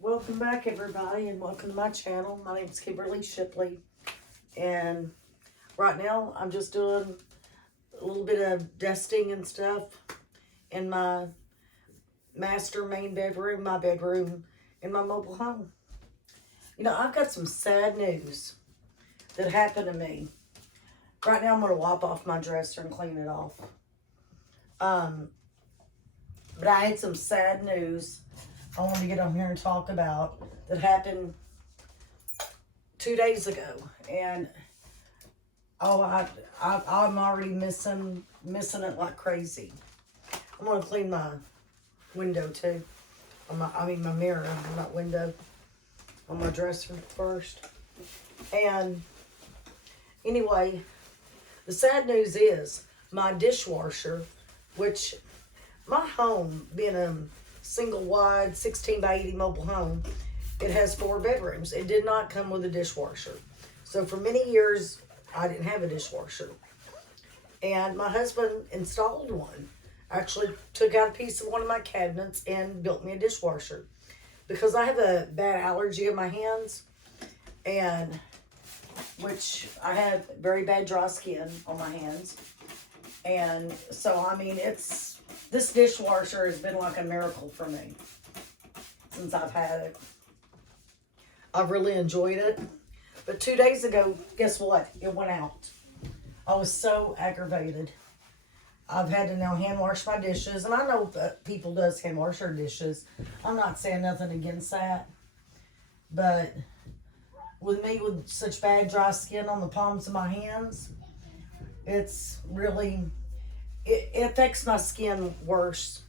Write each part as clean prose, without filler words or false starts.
Welcome back, everybody, and welcome to my channel. My name is Kimberly Shipley, and right now I'm just doing a little bit of dusting and stuff in my master main bedroom, my bedroom, in my mobile home. You know, I've got some sad news that happened to me. Right now I'm going to wipe off my dresser and clean it off. But I had some sad news I wanted to get on here and talk about that happened 2 days ago, and I'm already missing it like crazy. I'm gonna clean my window too. My mirror, not window, on my dresser first. And anyway, the sad news is my dishwasher, which my home being a single wide 16 by 80 mobile home, it has 4 bedrooms. It did not come with a dishwasher. So for many years, I didn't have a dishwasher. And my husband installed one. Actually took out a piece of one of my cabinets and built me a dishwasher. Because I have a bad allergy in my hands, and which I have very bad dry skin on my hands. And so, I mean, this dishwasher has been like a miracle for me since I've had it. I've really enjoyed it. But 2 days ago, guess what? It went out. I was so aggravated. I've had to now hand wash my dishes. And I know that people does hand wash their dishes. I'm not saying nothing against that. But with me with such bad dry skin on the palms of my hands, it's really... It affects my skin worse.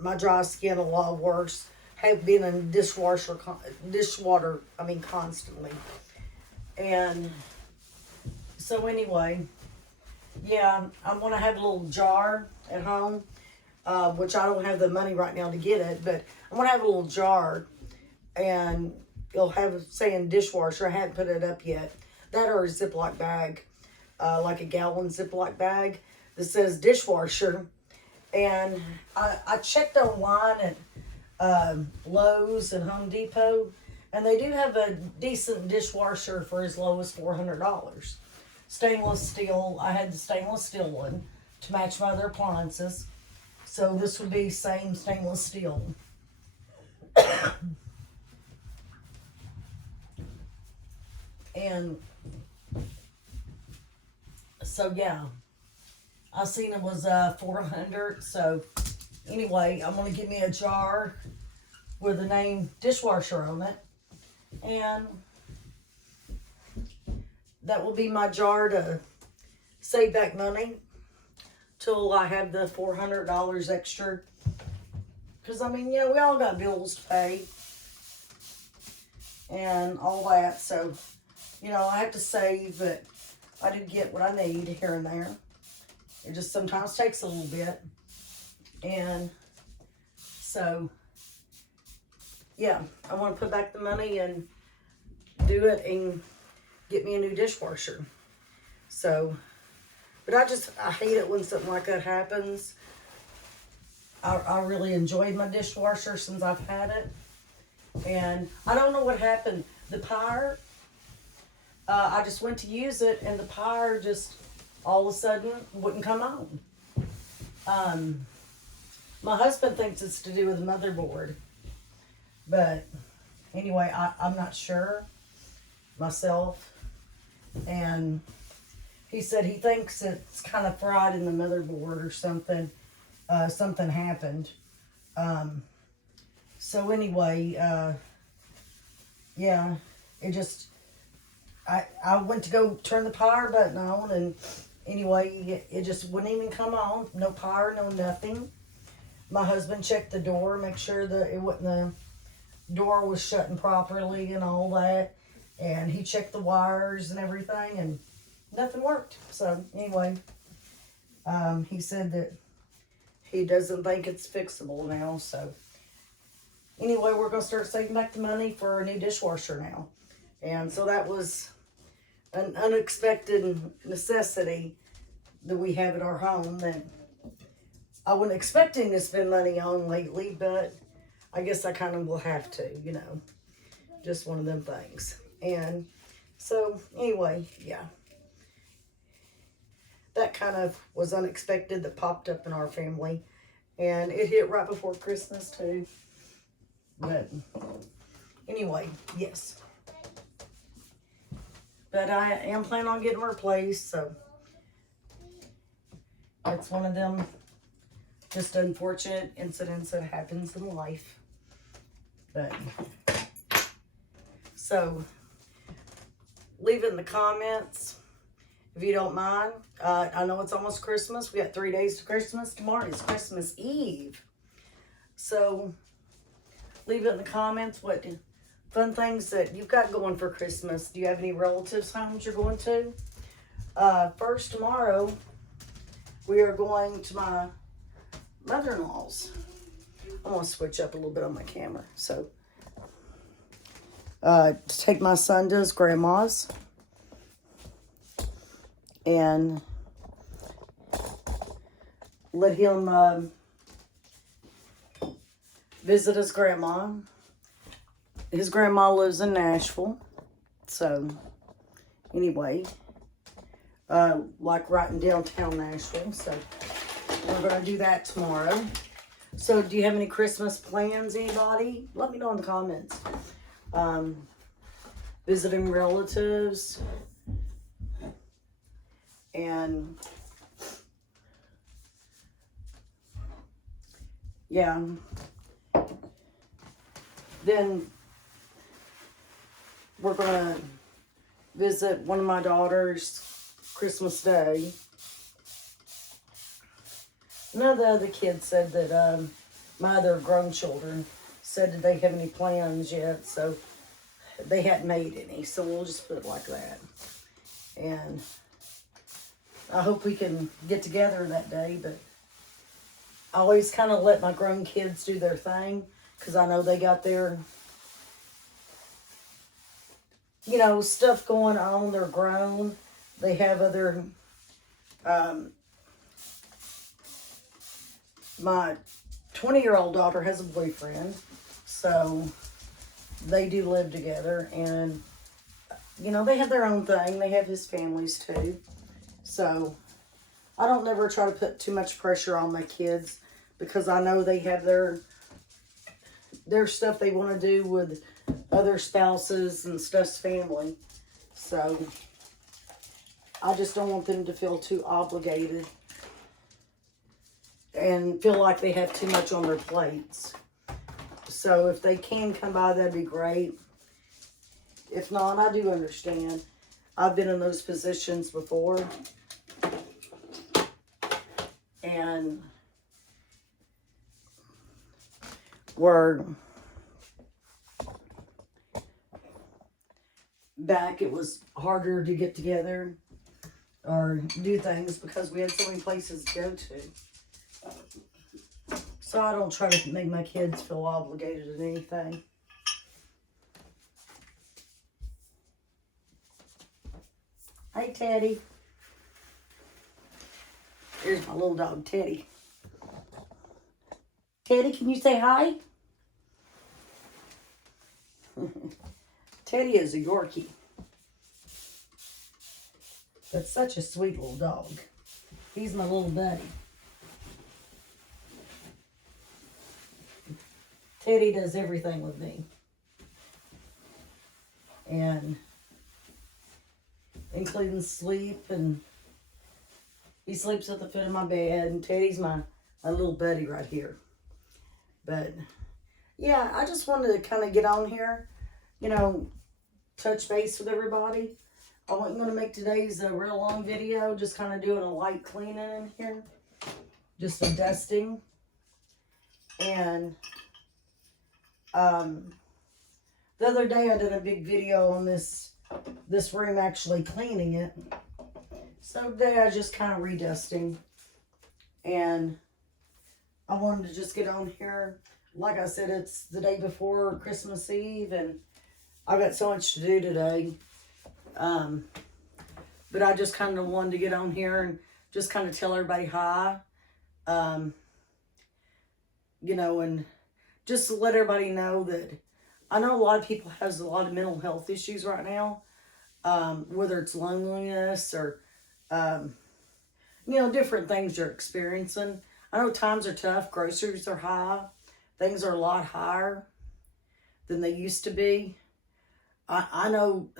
My dry skin a lot worse. Have been in dishwater, constantly. And so anyway, yeah, I'm gonna have a little jar at home, which I don't have the money right now to get it, but I'm gonna have a little jar, and it'll have saying dishwasher. I haven't put it up yet. That or a Ziploc bag, like a gallon Ziploc bag that says dishwasher. And I checked online at Lowe's and Home Depot, and they do have a decent dishwasher for as low as $400. Stainless steel. I had the stainless steel one to match my other appliances, so this would be same stainless steel. And so yeah, I seen it was $400. So anyway, I'm gonna get me a jar with the name dishwasher on it, and that will be my jar to save back money till I have the $400 extra. Because I mean, we all got bills to pay and all that. So, I have to save, but I do get what I need here and there. It just sometimes takes a little bit. And so, yeah, I want to put back the money and do it and get me a new dishwasher. So, but I hate it when something like that happens. I really enjoyed my dishwasher since I've had it. And I don't know what happened. The power, I just went to use it, and the power just all of a sudden wouldn't come on. My husband thinks it's to do with the motherboard. But anyway, I'm not sure myself. And he said he thinks it's kind of fried in the motherboard or something. Something happened. So anyway, yeah, it just, I went to go turn the power button on, and anyway, it just wouldn't even come on. No power, no nothing. My husband checked the door, make sure that the door was shutting properly and all that. And he checked the wires and everything, and nothing worked. So anyway, he said that he doesn't think it's fixable now. So anyway, we're going to start saving back the money for a new dishwasher now. And so that was an unexpected necessity that we have at our home that I wasn't expecting to spend money on lately, but I guess I kind of will have to, you know, just one of them things. And so anyway, yeah, that kind of was unexpected that popped up in our family, and it hit right before Christmas too. But anyway, yes. But I am planning on getting replaced, so it's one of them just unfortunate incidents that happens in life. But so leave it in the comments if you don't mind. I know it's almost Christmas. We got 3 days to Christmas. Tomorrow is Christmas Eve. So leave it in the comments what fun things that you've got going for Christmas. Do you have any relatives' homes you're going to? First, tomorrow, we are going to my mother-in-law's. I'm going to switch up a little bit on my camera. So, to take my son to his grandma's. And let him visit his grandma. His grandma lives in Nashville. So, anyway, like right in downtown Nashville. So, we're going to do that tomorrow. So, do you have any Christmas plans, anybody? Let me know in the comments. Visiting relatives. And yeah, then we're gonna visit one of my daughters Christmas Day. None of the other kids said that my other grown children said that they have any plans yet, so they hadn't made any, so we'll just put it like that. And I hope we can get together that day, but I always kind of let my grown kids do their thing, because I know they got their, you know, stuff going on. They're grown. They have other, my 20-year-old daughter has a boyfriend, so they do live together, and, you know, they have their own thing. They have his families too. So, I don't never try to put too much pressure on my kids, because I know they have their stuff they want to do with other spouses and stuff's family. So, I just don't want them to feel too obligated and feel like they have too much on their plates. So, if they can come by, that'd be great. If not, I do understand. I've been in those positions before. And where back it was harder to get together or do things because we had so many places to go to. So I don't try to make my kids feel obligated to anything. Hey, Teddy. Here's my little dog, Teddy. Teddy, can you say hi? Teddy is a Yorkie. That's such a sweet little dog. He's my little buddy. Teddy does everything with me. And including sleep, and he sleeps at the foot of my bed, and Teddy's my little buddy right here. But yeah, I just wanted to kind of get on here, you know, touch base with everybody. I wasn't going to make today's a real long video, just kind of doing a light cleaning in here, just a dusting. And the other day I did a big video on this room, actually cleaning it. So today I just kind of redusting, and I wanted to just get on here. Like I said, it's the day before Christmas Eve, and I got so much to do today. But I just kind of wanted to get on here and just kind of tell everybody hi. You know, and just to let everybody know that I know a lot of people has a lot of mental health issues right now, whether it's loneliness or, um, different things you're experiencing. I know times are tough. Groceries are high. Things are a lot higher than they used to be. I know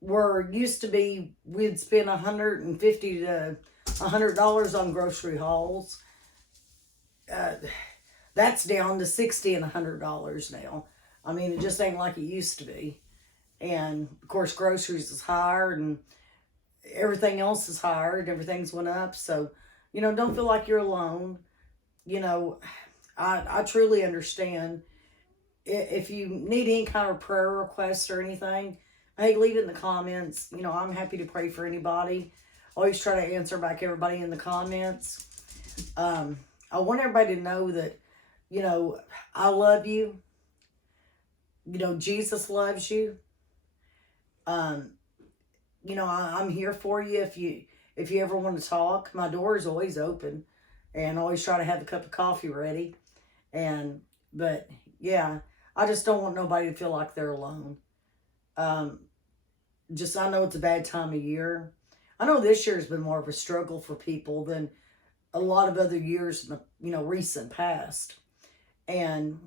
where it used to be, we'd spend $150 to $100 on grocery hauls. Uh, that's down to $60 and $100 now. I mean, it just ain't like it used to be. And of course, groceries is higher, and everything else is higher, and everything's went up. So, don't feel like you're alone. You know, I truly understand. If you need any kind of prayer requests or anything, hey, leave it in the comments. I'm happy to pray for anybody. Always try to answer back everybody in the comments. I want everybody to know that, I love you. Jesus loves you. I'm here for you if you ever want to talk. My door is always open, and I always try to have a cup of coffee ready. But yeah, I just don't want nobody to feel like they're alone. I know it's a bad time of year. I know this year has been more of a struggle for people than a lot of other years in the recent past, and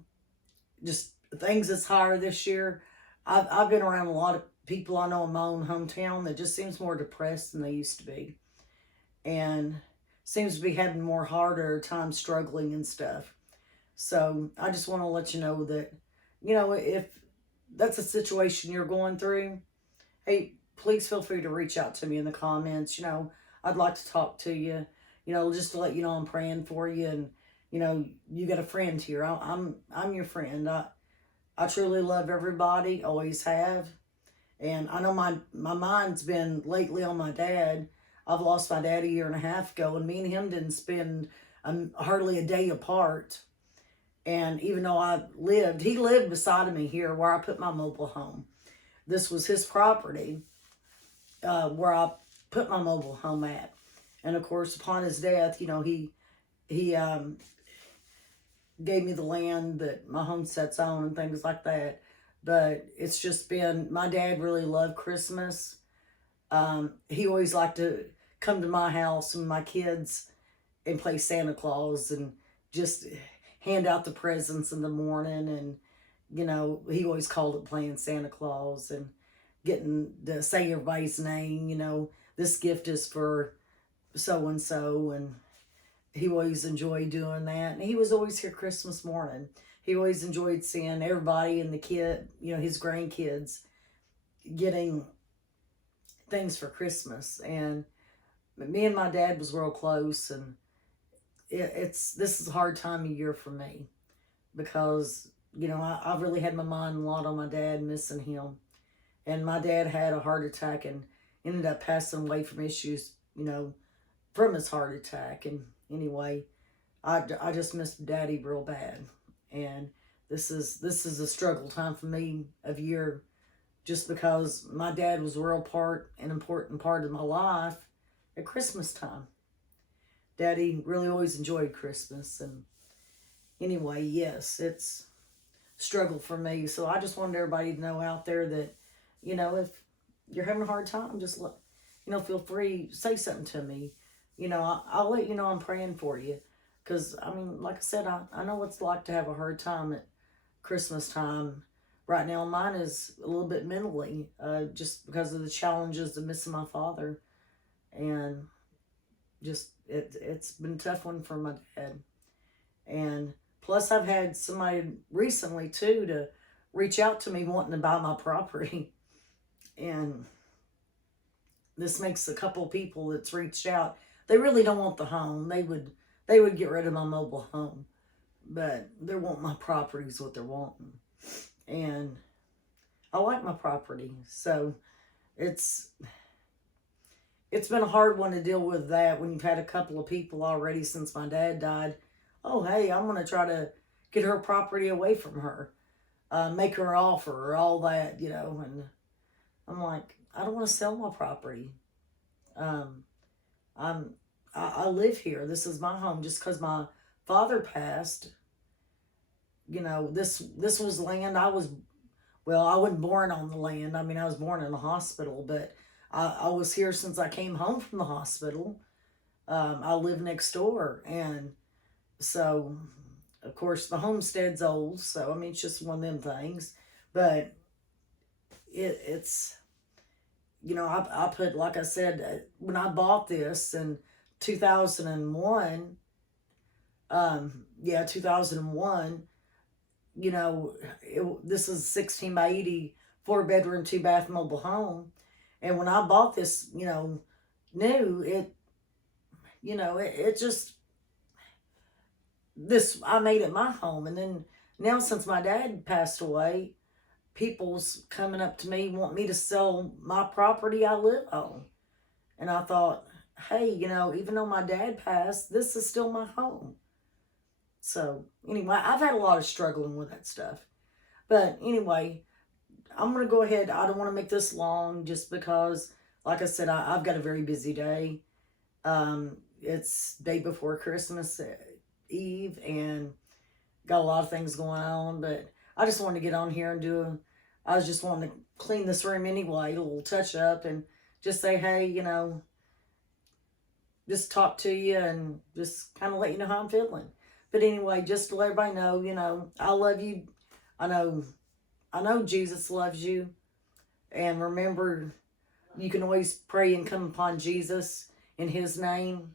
just things that's higher this year. I've been around a lot of people I know in my own hometown that just seems more depressed than they used to be, and seems to be having more harder time struggling and stuff. So I just want to let you know that, if that's a situation you're going through, hey, please feel free to reach out to me in the comments. I'd like to talk to you, just to let you know I'm praying for you, and, you got a friend here. I'm your friend. I truly love everybody, always have. And I know my mind's been lately on my dad. I've lost my dad a year and a half ago, and me and him didn't spend hardly a day apart. And even though he lived beside of me here where I put my mobile home. This was his property, where I put my mobile home at. And of course, upon his death, he gave me the land that my home sets on and things like that. But it's just been, my dad really loved Christmas. He always liked to come to my house and my kids and play Santa Claus and just hand out the presents in the morning. And, he always called it playing Santa Claus and getting to say everybody's name, this gift is for so-and-so. And he always enjoyed doing that. And he was always here Christmas morning. He always enjoyed seeing everybody and the kid, his grandkids getting things for Christmas. And me and my dad was real close, and this is a hard time of year for me because, I really had my mind a lot on my dad, missing him. And my dad had a heart attack and ended up passing away from issues, from his heart attack. And anyway, I just missed Daddy real bad. And this is a struggle time for me of year, just because my dad was a real important part of my life at Christmas time. Daddy really always enjoyed Christmas. And anyway, yes, it's a struggle for me. So I just wanted everybody to know out there that, if you're having a hard time, just feel free, say something to me. I'll let you know I'm praying for you. Because, like I said, I know what it's like to have a hard time at Christmas time. Right now, mine is a little bit mentally, just because of the challenges of missing my father. And just, it's been a tough one for my dad. And plus, I've had somebody recently, too, to reach out to me wanting to buy my property. And this makes a couple of people that's reached out. They really don't want the home. They would get rid of my mobile home, but they want my property is what they're wanting. And I like my property. So it's been a hard one to deal with that when you've had a couple of people already since my dad died. Oh, hey, I'm going to try to get her property away from her, make her an offer or all that, and I'm like, I don't want to sell my property. I live here. This is my home. Just because my father passed you know, this was land I was, well, I wasn't born on the land. I mean, I was born in a hospital, but I was here since I came home from the hospital. I live next door, and so, of course, the homestead's old, so I mean, it's just one of them things. But it's, you know, I put, like I said, when I bought this in 2001, yeah, 2001, you know, this is 16 by 80, 4-bedroom, 2-bath mobile home. And when I bought this, you know, new, it, you know, it just, this, I made it my home. And then now, since my dad passed away, people's coming up to me, want me to sell my property I live on. And I thought, hey, you know, even though my dad passed, this is still my home. So anyway, I've had a lot of struggling with that stuff. But anyway, I'm going to go ahead. I don't want to make this long just because, like I said, I've got a very busy day. It's day before Christmas Eve and got a lot of things going on. But I just wanted to get on here and I was just wanting to clean this room anyway, a little touch up, and just say, hey, you know, just talk to you and just kind of let you know how I'm feeling. But anyway, just to let everybody know, you know, I love you. I know Jesus loves you. And remember, you can always pray and come upon Jesus in his name.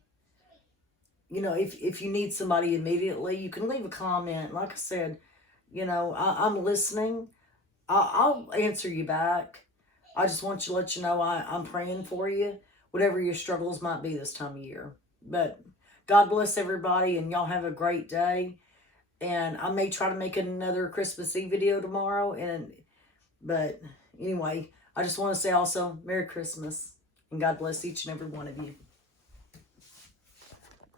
You know, if you need somebody immediately, you can leave a comment. Like I said, you know, I'm listening. I'll answer you back. I just want to let you know I'm praying for you, whatever your struggles might be this time of year. But God bless everybody, and y'all have a great day. And I may try to make another Christmas Eve video tomorrow. But anyway, I just want to say also, Merry Christmas, and God bless each and every one of you.